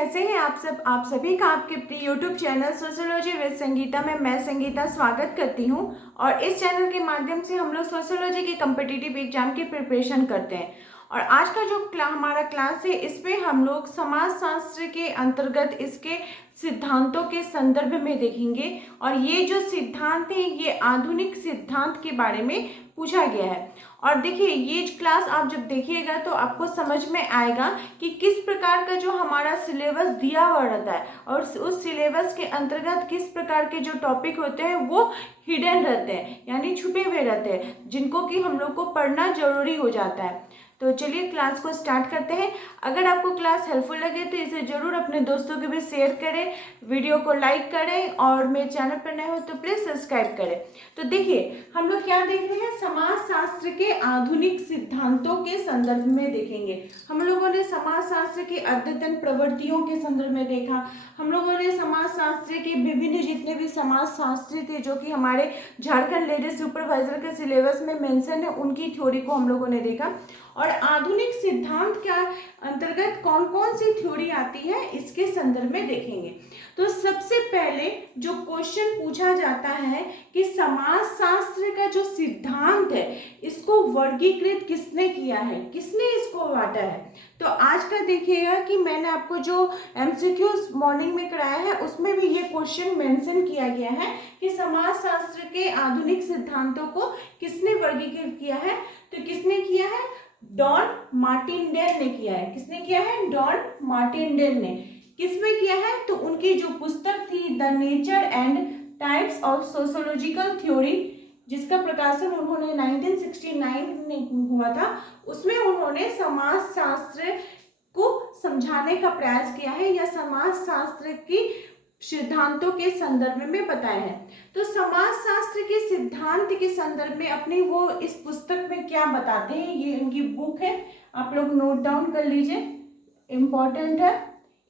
कैसे हैं आप सब। आप सभी का आपके प्रिय YouTube channel sociology with Sangeeta में मैं संगीता स्वागत करती हूं। और इस चैनल के माध्यम से हम लोग सोशियोलॉजी के कम्पिटिटिव एग्जाम की प्रिपरेशन करते हैं। और आज का जो हमारा क्लास है इसमें हम लोग समाजशास्त्र के अंतर्गत इसके सिद्धांतों के संदर्भ में देखेंगे। और ये जो सिद्धांत है ये आधुनिक सिद्धांत के बारे में पूछा गया है। और देखिए ये क्लास आप जब देखिएगा तो आपको समझ में आएगा कि किस प्रकार का जो हमारा सिलेबस दिया हुआ रहता है और उस सिलेबस के अंतर्गत किस प्रकार के जो टॉपिक होते हैं वो हिडन रहते हैं, यानी छुपे हुए रहते हैं, जिनको कि हम लोग को पढ़ना जरूरी हो जाता है। तो चलिए क्लास को स्टार्ट करते हैं। अगर आपको क्लास हेल्पफुल लगे तो इसे जरूर अपने दोस्तों के भी शेयर करें, वीडियो को लाइक करें और मेरे चैनल पर नए हो तो प्लीज़ सब्सक्राइब करें। तो देखिए हम लोग क्या देख रहे हैं, समाजशास्त्र के आधुनिक सिद्धांतों के संदर्भ में देखेंगे। हम लोगों ने समाजशास्त्र की अद्यतन प्रवृत्तियों के संदर्भ में देखा। हम लोगों ने समाजशास्त्र के विभिन्न जितने भी समाजशास्त्री थे जो कि हमारे झारखंड लेडी सुपरवाइजर के सिलेबस में मेंशन है उनकी थ्योरी को हम लोगों ने देखा। और आधुनिक सिद्धांत के अंतर्गत कौन कौन सी थ्योरी आती है इसके संदर्भ में देखेंगे। तो सबसे पहले जो क्वेश्चन पूछा जाता है कि समाजशास्त्र का जो सिद्धांत है इसको वर्गीकृत किसने किया है, किसने इसको बांटा है। तो आज का देखिएगा कि मैंने आपको जो एमसीक्यूज मॉर्निंग में कराया है उसमें भी ये क्वेश्चन मेंशन किया गया है कि समाजशास्त्र के आधुनिक सिद्धांतों को किसने वर्गीकृत किया है। तो किसने किया है, डॉन मार्टिनडेल ने किया है। किसने किया है, डॉन मार्टिनडेल ने। किसमें किया है, तो उनकी जो पुस्तक थी the nature and types of sociological theory, जिसका प्रकाशन उन्होंने 1969 में हुआ था, उसमें उन्होंने समाजशास्त्र को समझाने का प्रयास किया है या समाजशास्त्र की सिद्धांतों के संदर्भ में बताया है। तो समाजशास्त्र के सिद्धांत के संदर्भ में अपनी वो इस पुस्तक में क्या बताते हैं, ये इनकी बुक है, आप लोग नोट डाउन कर लीजिए, इम्पोर्टेंट है।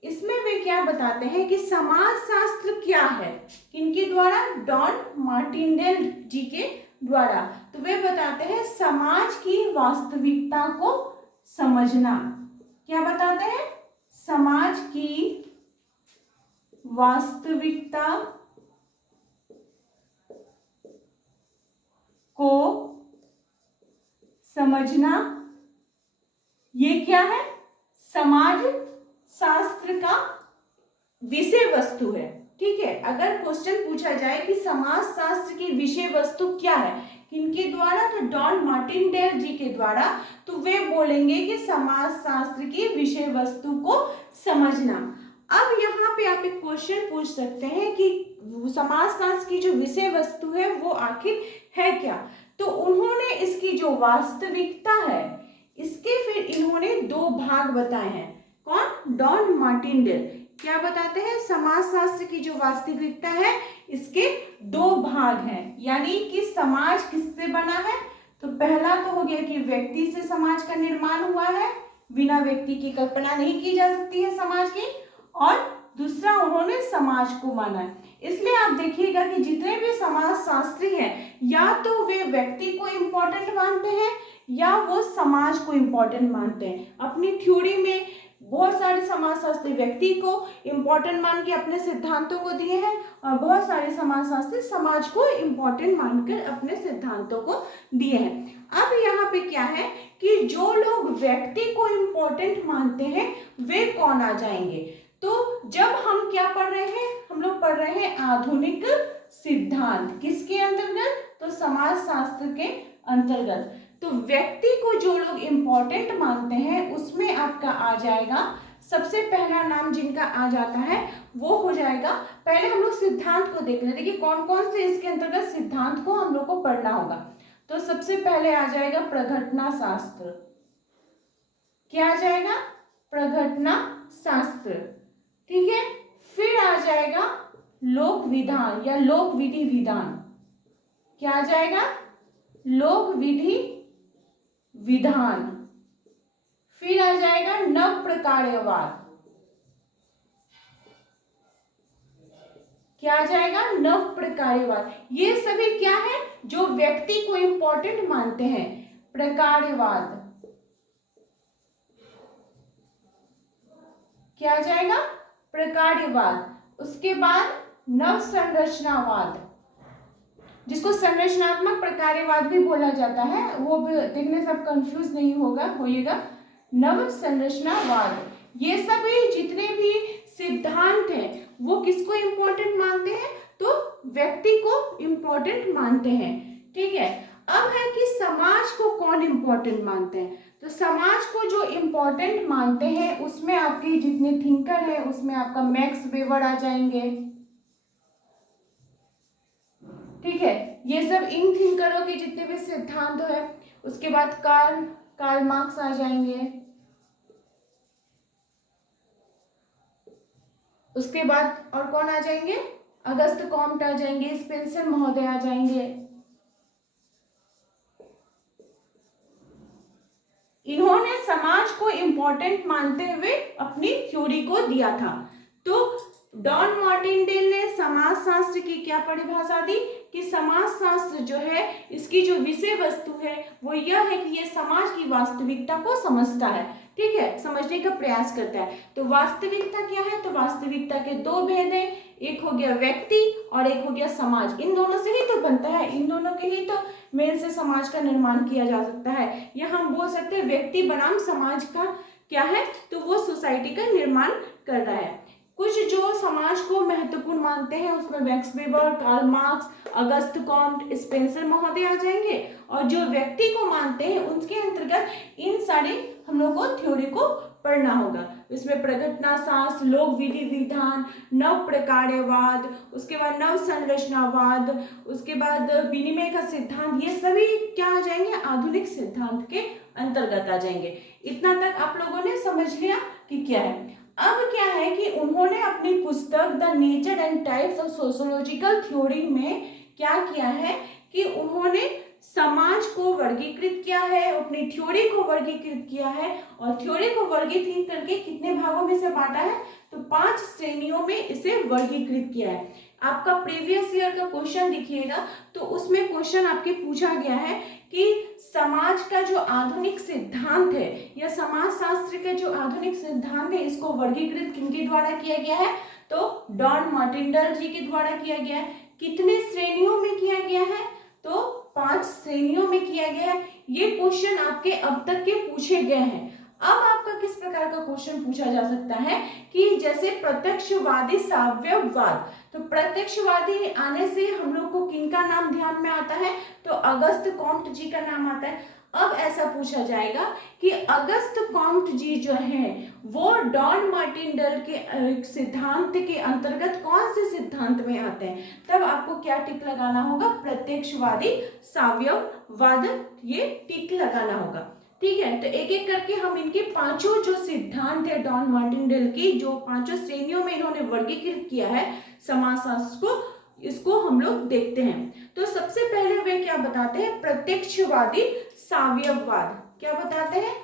इसमें वे क्या बताते हैं कि समाजशास्त्र क्या है, किनके द्वारा, डॉन मार्टिनडेल जी के द्वारा। तो वे बताते हैं समाज की वास्तविकता को समझना। क्या बताते हैं, समाज की वास्तविकता को समझना, ये क्या है, समाज शास्त्र का विषय वस्तु है। ठीक है, अगर क्वेश्चन पूछा जाए कि समाज शास्त्र की विषय वस्तु क्या है, किनके द्वारा, तो डॉन मार्टिनडेल जी के द्वारा, तो वे बोलेंगे कि समाज शास्त्र की विषय वस्तु को समझना। अब यहाँ पे आप एक क्वेश्चन पूछ सकते हैं कि समाजशास्त्र की जो विषय वस्तु है वो आखिर है क्या। तो उन्होंने इसकी जो वास्तविकता है इसके फिर इन्होंने दो भाग बताए हैं। कौन, डॉन मार्टिनडेल क्या बताते हैं, समाजशास्त्र की जो वास्तविकता है इसके दो भाग हैं, यानी कि समाज किससे बना है। तो पहला तो हो गया कि व्यक्ति से समाज का निर्माण हुआ है, बिना व्यक्ति की कल्पना नहीं की जा सकती है समाज की। और दूसरा उन्होंने समाज को माना है। इसलिए आप देखिएगा कि जितने भी समाजशास्त्री हैं या तो वे व्यक्ति को इम्पोर्टेंट मानते हैं या वो समाज को इम्पोर्टेंट मानते हैं। अपनी थ्योरी में बहुत सारे समाजशास्त्री व्यक्ति को इम्पोर्टेंट मान के अपने सिद्धांतों को दिए हैं और बहुत सारे समाजशास्त्री समाज को इम्पोर्टेंट मानकर अपने सिद्धांतों को दिए हैं। अब यहाँ पे क्या है कि जो लोग व्यक्ति को इम्पोर्टेंट मानते हैं वे कौन आ जाएंगे। तो जब हम क्या पढ़ रहे हैं, हम लोग पढ़ रहे हैं आधुनिक सिद्धांत, किसके अंतर्गत, तो समाजशास्त्र के अंतर्गत। तो व्यक्ति को जो लोग इम्पोर्टेंट मानते हैं उसमें आपका आ जाएगा, सबसे पहला नाम जिनका आ जाता है वो हो जाएगा, पहले हम लोग सिद्धांत को देख लेते हैं कि कौन कौन से इसके अंतर्गत सिद्धांत को हम लोग को पढ़ना होगा। तो सबसे पहले आ जाएगा प्रघटना शास्त्र। क्या आ जाएगा, प्रघटना शास्त्र। ठीक है, फिर आ जाएगा लोक विधान या लोक विधि विधान। क्या आ जाएगा, लोक विधि विधान। फिर आ जाएगा नव प्रकार्यवाद। क्या आ जाएगा, नव प्रकार्यवाद। ये सभी क्या है, जो व्यक्ति को इंपॉर्टेंट मानते हैं। प्रकार्यवाद क्या आ जाएगा, प्रकार्यवाद, उसके बाद नव संरचनावाद, जिसको संरचनात्मक प्रकार्यवाद भी बोला जाता है, वो भी देखने से आप कंफ्यूज नहीं होइएगा। नव संरचनावाद, ये सभी जितने भी सिद्धांत हैं वो किसको इम्पोर्टेंट मानते हैं, तो व्यक्ति को इम्पोर्टेंट मानते हैं। ठीक है, अब है कि समाज को कौन इम्पोर्टेंट मानते हैं। तो समाज को जो इम्पोर्टेंट मानते हैं उसमें आपके जितने थिंकर हैं उसमें आपका मैक्स वेबर आ जाएंगे। ठीक है, ये सब इन थिंकरों के जितने भी सिद्धांत है। उसके बाद कार्ल मार्क्स आ जाएंगे। उसके बाद और कौन आ जाएंगे, अगस्त कॉम्ट आ जाएंगे, स्पेंसर महोदय आ जाएंगे। इन्होंने समाज को इम्पोर्टेंट मानते हुए अपनी थ्योरी को दिया था। तो डॉन मार्टिनडेल ने समाजशास्त्र की क्या परिभाषा दी कि समाजशास्त्र जो है इसकी जो विषय वस्तु है वो यह है कि ये समाज की वास्तविकता को समझता है। ठीक है, समझने का प्रयास करता है। तो वास्तविकता क्या है, तो वास्तविकता के दो भेद हैं, एक हो गया व्यक्ति और एक हो गया समाज। इन दोनों से ही तो बनता है, इन दोनों के ही तो मेल से समाज का निर्माण किया जा सकता है। या हम बोल सकते हैं व्यक्ति बनाम समाज का क्या है, तो वो सोसाइटी का निर्माण कर रहा है। कुछ जो समाज को महत्वपूर्ण मानते हैं उसमें max weber, Karl Marx, Auguste Comte, Spencer महोदय आ जाएंगे। और जो व्यक्ति को मानते हैं उनके अंतर्गत इन सारे हम लोग को थ्योरी को पढ़ना होगा। इसमें प्रघटनाशास्त्र, लोक विधि विधान, नव प्रकार्यवाद, उसके बाद नव संरचनावाद, उसके बाद विनिमय का सिद्धांत, ये सभी क्या आ जाएंगे, आधुनिक सिद्धांत के अंतर्गत आ जाएंगे। इतना तक आप लोगों ने समझ लिया कि क्या है। अब क्या है कि उन्होंने अपनी पुस्तक the nature and types of sociological theory में क्या किया है कि उन्होंने समाज को वर्गीकृत किया है, अपनी थ्योरी को वर्गीकृत किया है। और थ्योरी को वर्गीकृत करके कितने भागों में से बांटा है, तो 5 श्रेणियों में इसे वर्गीकृत किया है। आपका प्रीवियस ईयर का क्वेश्चन दिखिएगा तो उसमें क्वेश्चन आपके पूछा गया है कि समाज का जो आधुनिक सिद्धांत है या समाज शास्त्र का जो आधुनिक सिद्धांत है इसको वर्गीकृत किनके द्वारा किया गया है, तो डॉन मार्टिनडेल जी के द्वारा किया गया है। कितने श्रेणियों में किया गया है, तो 5 श्रेणियों में किया गया है। ये क्वेश्चन आपके अब तक के पूछे गए हैं। अब आपका किस प्रकार का क्वेश्चन पूछा जा सकता है कि जैसे प्रत्यक्षवादी साम्यवाद, तो प्रत्यक्षवादी आने से हम लोग को किनका नाम ध्यान में आता है, तो अगस्त कॉम्ट जी का नाम आता है। अब ऐसा पूछा जाएगा कि अगस्त कॉम्ट जी जो हैं वो डॉन मार्टिनडेल के सिद्धांत के अंतर्गत कौन से सिद्धांत में आते हैं, तब आपको क्या टिक लगाना होगा, प्रत्यक्षवादी साम्यवाद, ये टिक लगाना होगा। ठीक है, तो एक एक करके हम इनके 5 जो सिद्धांत है डॉन मार्टिनडेल की, जो 5 श्रेणियों में इन्होंने वर्गीकृत किया है समाजशास्त्र को, इसको हम लोग देखते हैं। तो सबसे पहले वे क्या बताते हैं, प्रत्यक्षवादी साम्यवाद। क्या बताते हैं,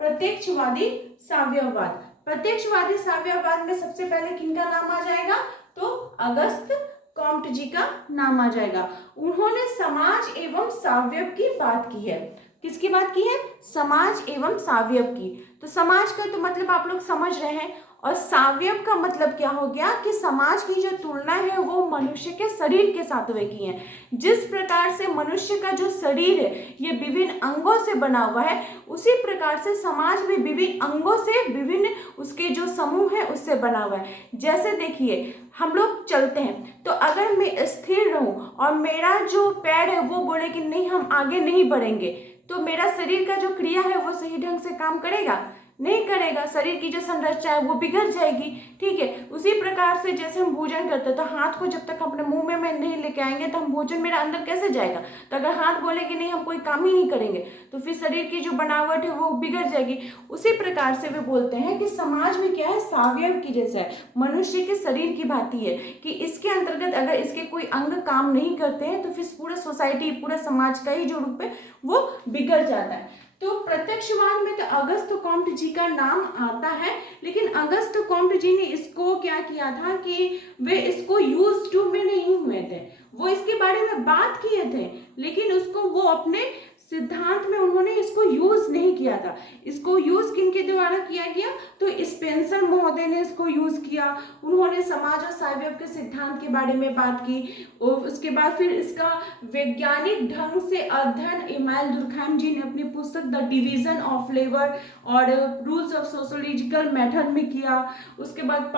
प्रत्यक्षवादी साम्यवाद। प्रत्यक्षवादी साम्यवाद में सबसे पहले किनका नाम आ जाएगा, तो अगस्त कॉम्ट जी का नाम आ जाएगा। उन्होंने समाज एवं साम्यव की बात की है। किसकी बात की है, समाज एवं साम्यव की। तो समाज का तो मतलब आप लोग समझ रहे हैं, और साम्यव का मतलब क्या हो गया कि समाज की जो तुलना है वो मनुष्य के शरीर के साथ वे की है। जिस प्रकार से मनुष्य का जो शरीर है ये विभिन्न अंगों से बना हुआ है, उसी प्रकार से समाज भी विभिन्न अंगों से, विभिन्न उसके जो समूह है उससे बना हुआ है। जैसे देखिए हम लोग चलते हैं तो अगर मैं स्थिर रहूं और मेरा जो पैर है वो बोले कि नहीं हम आगे नहीं बढ़ेंगे, तो मेरा शरीर का जो क्रिया है वो सही ढंग से काम करेगा, नहीं करेगा। शरीर की जो संरचना है वो बिगड़ जाएगी। ठीक है, उसी प्रकार से जैसे हम भोजन करते हैं तो हाथ को जब तक अपने मुंह में नहीं लेके आएंगे तो हम भोजन मेरा अंदर कैसे जाएगा। तो अगर हाथ बोले कि नहीं हम कोई काम ही नहीं करेंगे तो फिर शरीर की जो बनावट है वो बिगड़ जाएगी। उसी प्रकार से वे बोलते हैं कि समाज में क्या है, साम्यव की जैसा है, मनुष्य के शरीर की भांति है कि इसके अंतर्गत अगर इसके कोई अंग काम नहीं करते हैं तो फिर पूरा सोसाइटी, पूरा समाज का ही जो रूप है वो बिगड़ जाता है। तो प्रत्यक्षवाद में तो अगस्त कॉम्ट जी का नाम आता है, लेकिन अगस्त कॉम्ट जी ने इसको क्या किया था कि वे इसको यूज टू में नहीं हुए थे, वो इसके बारे में बात किए थे लेकिन उसको वो अपने सिद्धांत में उन्होंने इसको यूज नहीं किया था। इसको यूज किनके द्वारा किया गया, तो स्पेंसर महोदय ने इसको यूज किया। उन्होंने समाज और साइबेव के सिद्धांत के बारे में बात की और उसके बाद फिर इसका वैज्ञानिक ढंग से अध्ययन इमानुएल दुर्कheim जी ने अपनी पुस्तक द डिवीजन ऑफ लेबर और रूल्स ऑफ सोशियोलॉजिकल मेथड में किया। उसके बाद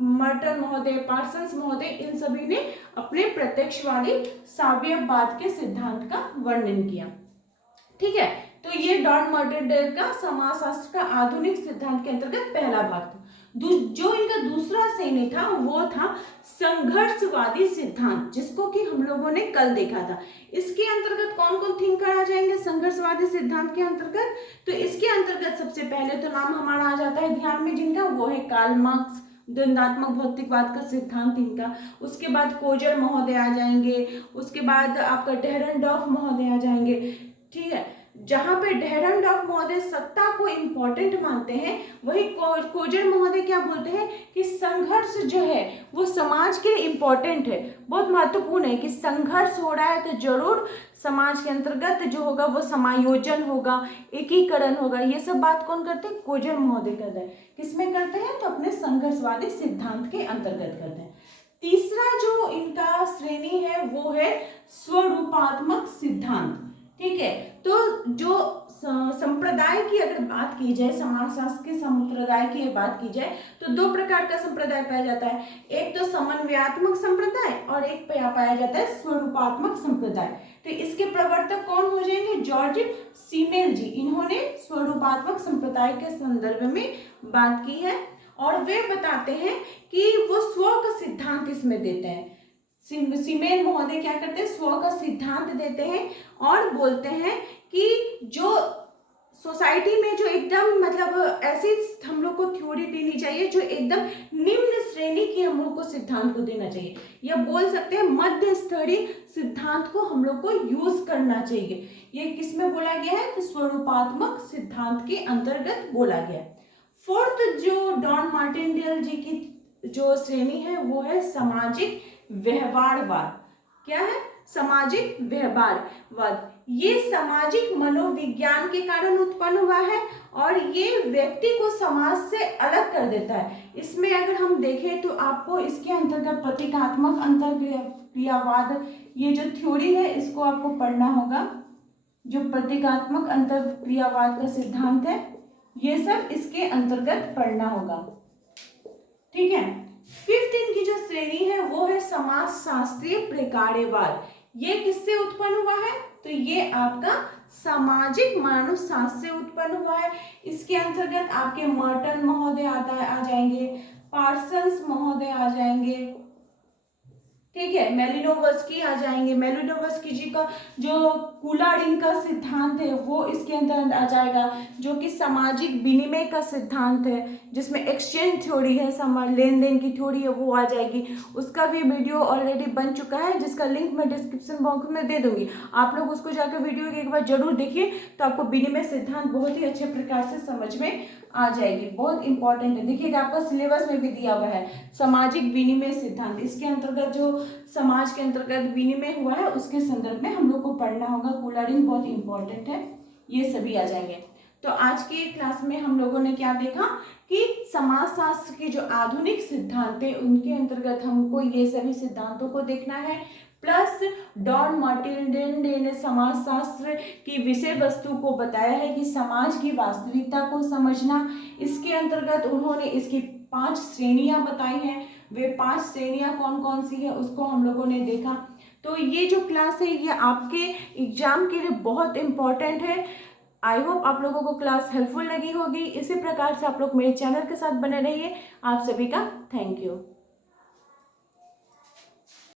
मर्टन महोदय, पार्सन्स महोदय, इन सभी ने अपने प्रत्यक्षवादी साम्यवाद के सिद्धांत का वर्णन किया। ठीक है, तो ये डॉन मर्टेनडेल का समाजशास्त्र का आधुनिक सिद्धांत के अंतर्गत पहला भाग था। जो इनका दूसरा श्रेणी था वो था संघर्षवादी सिद्धांत, जिसको कि हम लोगों ने कल देखा था। इसके अंतर्गत कौन कौन थिंकर आ जाएंगे संघर्षवादी सिद्धांत के अंतर्गत, तो इसके अंतर्गत सबसे पहले तो नाम हमारा आ जाता है ध्यान में जिनका, वो है कार्ल मार्क्स, द्वंद्वात्मक भौतिकवाद का सिद्धांत इनका। उसके बाद कोजर महोदय आ जाएंगे, उसके बाद आपका डेहरनडॉर्फ महोदय आ जाएंगे। ठीक है, जहां पे डेहरनडॉर्फ महोदय सत्ता को इम्पोर्टेंट मानते हैं, वही कोजर महोदय क्या बोलते हैं कि संघर्ष जो है वो समाज के लिए इम्पोर्टेंट है, बहुत महत्वपूर्ण है कि संघर्ष हो रहा है तो जरूर समाज के अंतर्गत जो होगा वो समायोजन होगा, एकीकरण होगा। ये सब बात कौन करते हैं, कोजर महोदय करते हैं। किसमें करते हैं, तो अपने संघर्षवादी सिद्धांत के अंतर्गत करते हैं। तीसरा जो इनका श्रेणी है वो है स्वरूपात्मक सिद्धांत। ठीक है, तो जो संप्रदाय की अगर बात की जाए, समाजशास्त्र के संप्रदाय की बात की जाए, तो दो प्रकार का संप्रदाय पाया जाता है। एक तो समन्वयात्मक संप्रदाय और एक पाया जाता है स्वरूपात्मक संप्रदाय। तो इसके प्रवर्तक कौन हो जाएंगे, जॉर्ज सीमेल जी। इन्होंने स्वरूपात्मक संप्रदाय के संदर्भ में बात की है और वे बताते हैं कि वो स्व का सिद्धांत इसमें देते हैं। सीमेल महोदय क्या करते हैं, स्व का सिद्धांत देते हैं और बोलते हैं कि जो सोसाइटी में जो एकदम मतलब ऐसी हम लोग को थ्योरी देनी चाहिए जो एकदम निम्न श्रेणी की हम लोग को सिद्धांत को देना चाहिए, या बोल सकते हैं मध्य स्तरीय सिद्धांत को हम लोग को यूज करना चाहिए। ये किसमें बोला गया है, तो स्वरूपात्मक सिद्धांत के अंतर्गत बोला गया। फोर्थ जो डॉन मार्टिनडेल जी की जो श्रेणी है वो है सामाजिक व्यवहारवाद। क्या है, सामाजिक व्यवहारवाद। ये सामाजिक मनोविज्ञान के कारण उत्पन्न हुआ है और ये व्यक्ति को समाज से अलग कर देता है। इसमें अगर हम देखें तो आपको इसके अंतर्गत प्रतीकात्मक अंतर्क्रियावाद, ये जो थ्योरी है इसको आपको पढ़ना होगा। जो प्रतीकात्मक अंतर्क्रियावाद का सिद्धांत है ये सब इसके अंतर्गत पढ़ना होगा। ठीक है, फिफ्थ इनकी जो श्रेणी है वो है समाजशास्त्रीय प्रकार्यवाद। ये किससे उत्पन्न हुआ है, तो ये आपका सामाजिक मानव शास्त्र से उत्पन्न हुआ है। इसके अंतर्गत आपके मर्टन महोदय आ जाएंगे, पार्सन्स महोदय आ जाएंगे। ठीक है, मेलिनोवस्की आ जाएंगे। मेलिनोवस्की जी का जो कुलारिन का सिद्धांत है वो इसके अंदर आ जाएगा, जो कि सामाजिक विनिमय का सिद्धांत है, जिसमें एक्सचेंज थ्योरी है, लेन देन की थ्योरी है, वो आ जाएगी। उसका भी वीडियो ऑलरेडी बन चुका है जिसका लिंक मैं डिस्क्रिप्शन बॉक्स में दे दूंगी। आप लोग उसको जाकर वीडियो एक बार जरूर देखिए, तो आपको विनिमय सिद्धांत बहुत ही अच्छे प्रकार से समझ में आ जाएगी। बहुत इंपॉर्टेंट है, देखिएगा आपका सिलेबस में भी दिया हुआ है सामाजिक विनिमय सिद्धांत। इसके अंतर्गत जो समाज के अंतर्गत विनिमय हुआ है उसके संदर्भ में हम लोग को पढ़ना होगा। कुलारिन बहुत इंपॉर्टेंट है, ये सभी आ जाएंगे। तो आज की क्लास में हम लोगों ने क्या देखा कि समाजशास्त्र के जो आधुनिक सिद्धांत है उनके अंतर्गत हमको ये सभी सिद्धांतों को देखना है, प्लस डॉन मार्टिनडेल ने समाजशास्त्र की विषय वस्तु को बताया है कि समाज की वास्तविकता को समझना। इसके अंतर्गत उन्होंने इसकी 5 श्रेणियां बताई हैं। वे 5 श्रेणियां कौन कौन सी है उसको हम लोगों ने देखा। तो ये जो क्लास है ये आपके एग्जाम के लिए बहुत इम्पॉर्टेंट है। आई होप आप लोगों को क्लास हेल्पफुल लगी होगी। इसी प्रकार से आप लोग मेरे चैनल के साथ बने रहिए। आप सभी का थैंक यू।